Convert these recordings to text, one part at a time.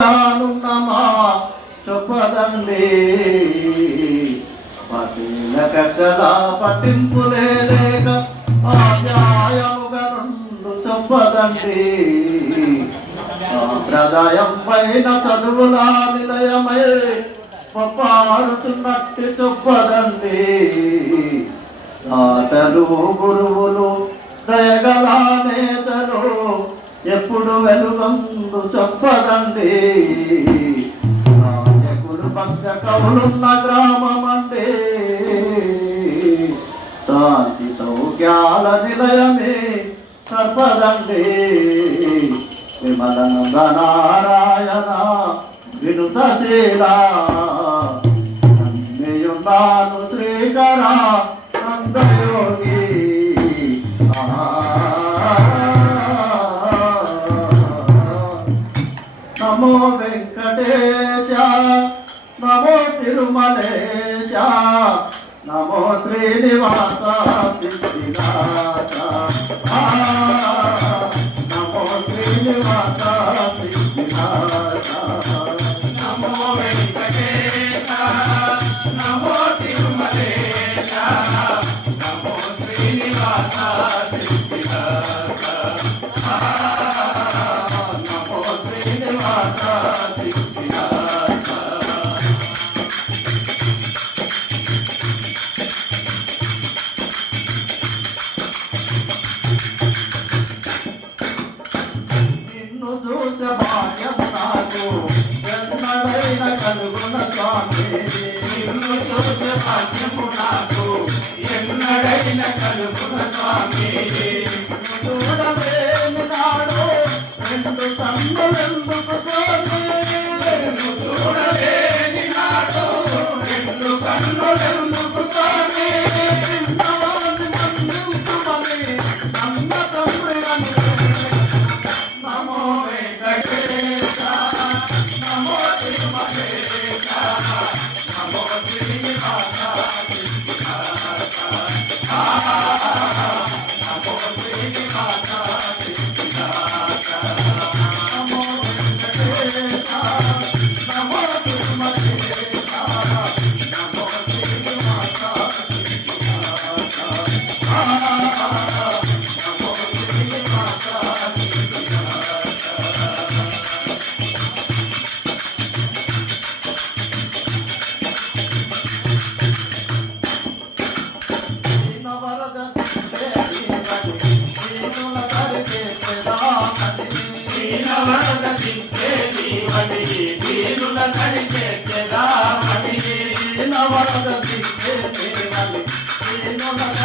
నమా చెప్పదండి పటీలకలా పట్టింపులే లేక ఆప్యాయముగా నుండు చెప్పదండి సాంప్రదాయం పైన చదువుల నిలయమై పారుతున్నట్టు చెప్పదండి తాతలు గురువులు దయగల నేతలు ఎప్పుడు వెలుగందు చెప్పదండి నాయకులు పక్క కవులున్న గ్రామం అండి శాంతి సౌఖ్యాల నిలయమే చెప్పదండి విమలంగా నారాయణ వినుతశీల నన్నేయున్నాను శ్రీకర నందయోగి నమో వెంకటేశ నమో తిరుమలేశ నమో శ్రీనివాస సిద్ధినాథ నమో శ్రీనివాస సిద్ధినాథ నమో వెంకటేశ నమో తిరుమలేశ నమో శ్రీనివాస సిద్ధినాథ నమో శ్రీనివాస సిద్ధినాథ నిన్ను చూస భాగ్యం నాకు ఎన్నడైన కలుగున స్వామి నిన్ను చూసే భాగ్యము నాకు ఎన్నడైన కలుగున స్వామి చూడలేని నాడు రెండు కన్నులెందుకు స్వామి నిన్ను చూడలేని నాడు రెండు కన్నులెందుకు స్వామి చిన్నవాడిని మన్నించుమని అన్న తండ్రి నమో వెంకటేశ నమో తిరుమలేశ నమో శ్రీనివాస సిద్ధినాథ నమో శ్రీనివాస సిద్ధినాథ నమో వెంకటేశ నమో తిరుమలేశ నమో శ్రీనివాస నమో శ్రీనివాస దీనవరద దిక్కే దీవని దీనుల కరిచేరామణి దీనవరద దిక్కే దీవని దీనుల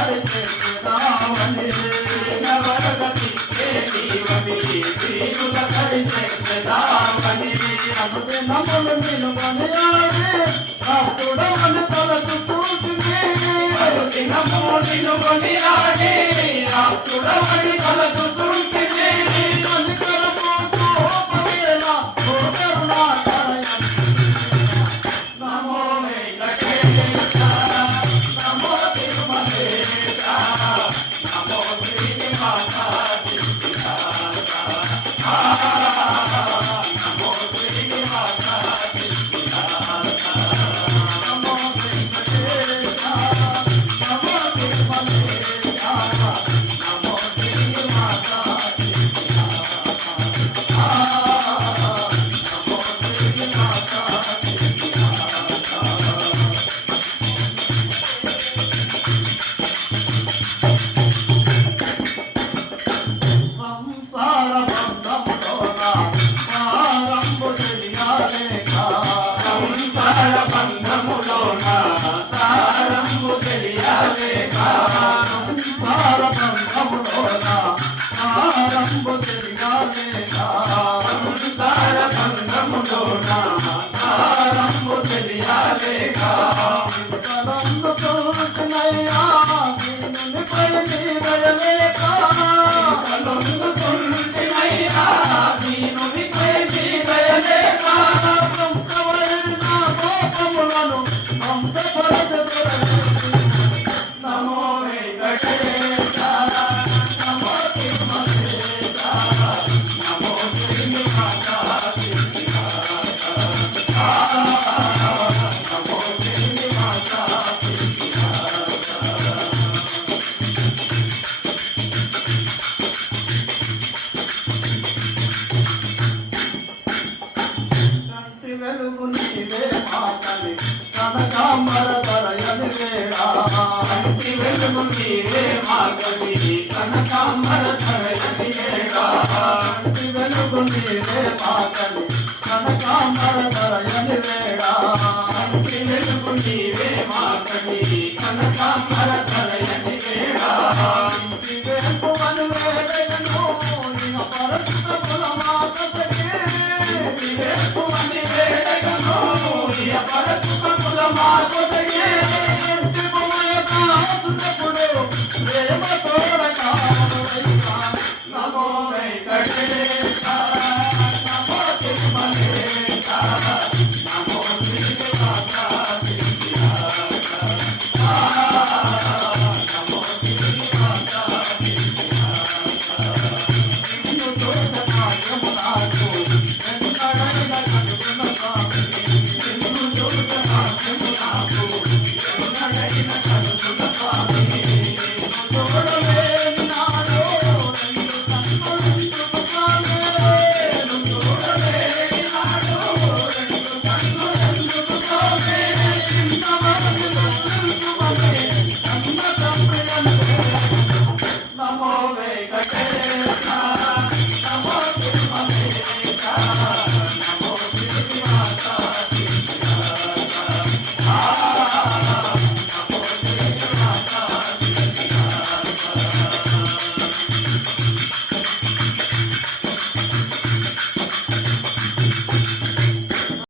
కరిచేరామణి దినమో నిలుగొని ఆడే రాత్రుడవని పలకుతుంటే నమో వెంకటేశ నమో తిరుమలేశ నమో శ్రీనివాస సిద్ధినాథ నమో శ్రీనివాస సిద్ధినాథ నమో వెంకటేశ నమో తిరుమలేశ నమో శ్రీనివాస సంసార బంధములోన సారంభు తెలియాలేక సంసార బంధములోన సారంభు తెలియాలేక సంసార బంధములోన సారంభు తెలియాలేక సంసార బంధములోన సారంభు తెలియాలేక కలందు తోచునయ్యా నిన్నుపై నీదయలేక కలుందుకుంటినయ్యా దీనునిపై దీదయలేక సంకవైన కోపములను అంతపరచదొరసి నమో వెంకటేశ నమో తిరుమలేశ నమో శ్రీనివాస సిద్ధినాథ వెలుగు నీవే మా తల్లి కనకాంబర ధరయని వేళ కంటి వెలుగు నీవే మా తల్లి కనకాంబర ధరయని వేళ కంటి వెలుగు నీవే మా తల్లి కనకాంబర ధరయని వేళ కంటి వెలుగు నీవే మా తల్లి కనకాంబర ధరయని వేళ వేపువను వేడగను ఇహ పరసుతముల మాతసగే వేపువని వేడగను ఇహ పరసుతముల మాతసగే నమో వెంకటేశ నమో తిరుమలేశ నమో శ్రీనివాస నమో శ్రీనివాస నిన్ను తోట నాట్యము నాకు వెంకటైన